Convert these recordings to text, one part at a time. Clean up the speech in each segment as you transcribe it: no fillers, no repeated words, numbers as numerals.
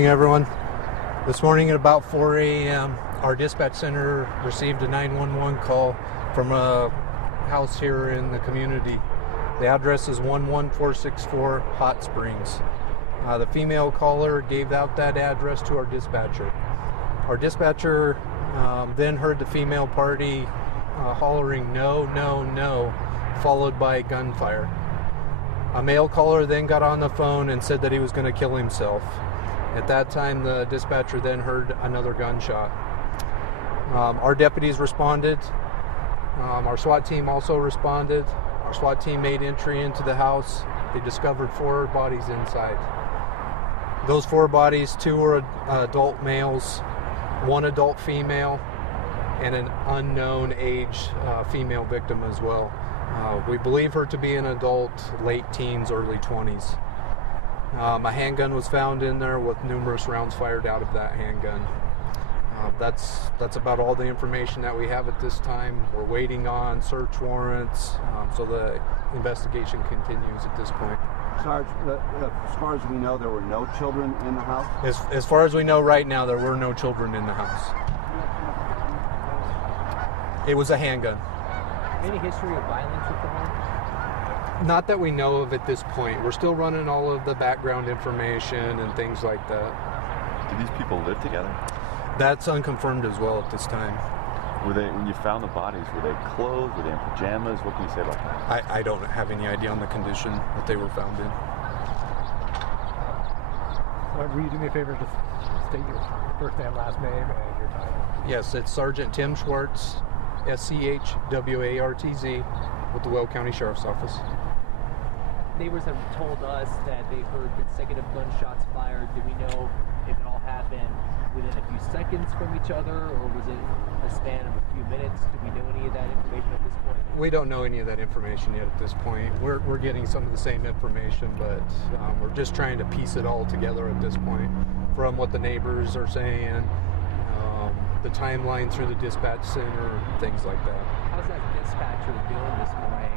morning, everyone. This morning at about 4 a.m., our dispatch center received a 911 call from a house here in the community. The address is 11464 Hot Springs. The female caller gave out that address to our dispatcher. Our dispatcher then heard the female party hollering, "No, no, no," followed by gunfire. A male caller then got on the phone and said that he was going to kill himself. At that time, the dispatcher then heard another gunshot. Our deputies responded. Our SWAT team also responded. Our SWAT team made entry into the house. They discovered 4 bodies inside. Those 4 bodies, 2 were adult males, 1 adult female, and an unknown age female victim as well. We believe her to be an adult, late teens, early 20s. A handgun was found in there with numerous rounds fired out of that handgun. That's about all the information that we have at this time. We're waiting on search warrants, so the investigation continues at this point. Sarge, as far as we know, there were no children in the house? As far as we know right now, there were no children in the house. It was a handgun. Any history of violence with the home? Not that we know of at this point. We're still running all of the background information and things like that. Do these people live together? That's unconfirmed as well at this time. Were they, when you found the bodies, were they clothed? Were they in pajamas? What can you say about that? I don't have any idea on the condition that they were found in. Will you do me a favor, just state your first and last name and your title? Yes, it's Sergeant Tim Schwartz, SCHWARTZ, with the Weld County Sheriff's Office. Neighbors have told us that they've heard consecutive gunshots fired. Do we know if it all happened within a few seconds from each other, or was it a span of a few minutes? Do we know any of that information at this point? We don't know any of that information yet at this point. We're getting some of the same information, but we're just trying to piece it all together at this point from what the neighbors are saying, the timeline through the dispatch center, things like that. How's that dispatcher doing this morning?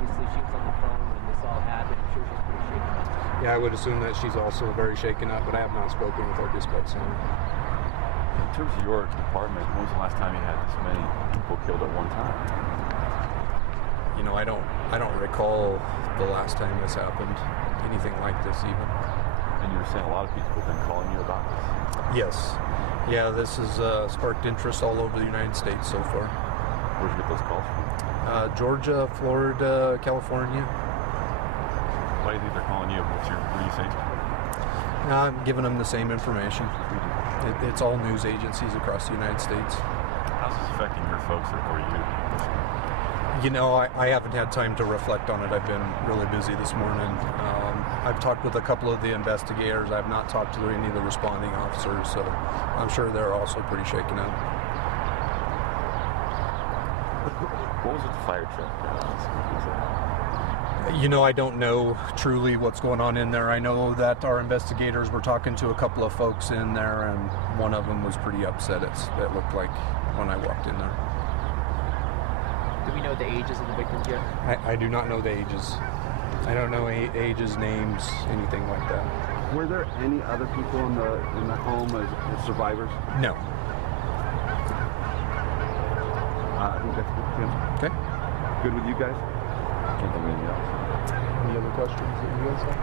Obviously, she was on the phone when this all happened. I'm sure she's pretty shaken up. Yeah, I would assume that she's also very shaken up, but I have not spoken with our dispatch center. In terms of your department, when was the last time you had this many people killed at one time? You know, I don't recall the last time this happened, anything like this even. And you were saying a lot of people have been calling you about this? Yes. Yeah, this has sparked interest all over the United States so far. Where'd you get those calls from? Georgia, Florida, California. Why do you think they're calling you? What do you say to them? I'm giving them the same information. It's all news agencies across the United States. How's this affecting your folks or you? You know, I haven't had time to reflect on it. I've been really busy this morning. I've talked with a couple of the investigators. I've not talked to any of the responding officers, so I'm sure they're also pretty shaken up. What was with the fire truck? You know, I don't know truly what's going on in there. I know that our investigators were talking to a couple of folks in there, and one of them was pretty upset, it looked like, when I walked in there. Do we know the ages of the victims yet? I do not know the ages. I don't know ages, names, anything like that. Were there any other people in the home as survivors? No. I think that's good, Tim. Okay. Good with you guys? Can't think of anything else. Any other questions that you guys have?